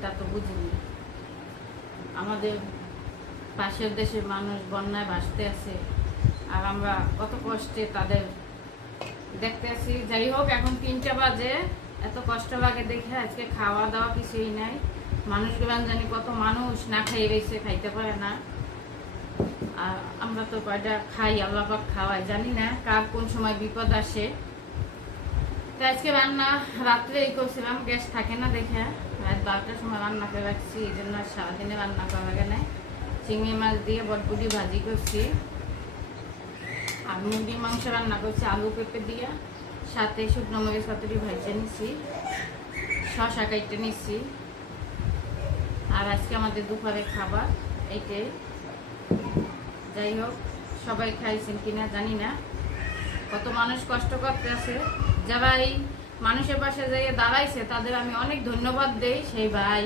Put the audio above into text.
তা তো বুঝিনি। আমাদের পাশের দেশের মানুষ বন্যায় ভাসতে আছে, আর আমরা কত কষ্টে তাদের দেখতে আছি। যাই হোক, এখন 3টা বাজে, এত কষ্ট লাগে দেখে। আজকে খাওয়া দাওয়া কিছুই নাই। মানুষগুলো জানি কত মানুষ না খাই রয়েছে, খাইতে পারে না। আর আমরা তো কয়টা খাই, আল্লাহ পাক খাওয়াই, জানি না কার কোন সময় বিপদ আসে। তো আজকে রান্না রাত্রে এই করছিলাম, গ্যাস থাকে না দেখে রাত 12টার সময় রান্না করে রাখছি, এই জন্য সারাদিনে রান্না করা লাগে না। চিংড়ি মাছ দিয়ে বটবুটি ভাজি করছি, আর মুরগির মাংস রান্না করছি আলু পেঁপে দিয়ে, সাথে শুকনো মরিচ পাতুরি ভাজে নিচ্ছি, শসা কাটতে নিচ্ছি। আর আজকে আমাদের দুপুরে খাবার এইটাই। যাই হোক, সবাই খাইছেন কিনা জানি না। কত মানুষ কষ্ট করতে আছে, যারা এই মানুষের পাশে যেয়ে দাঁড়াইছে তাদের আমি অনেক ধন্যবাদ দেই। সেই ভাই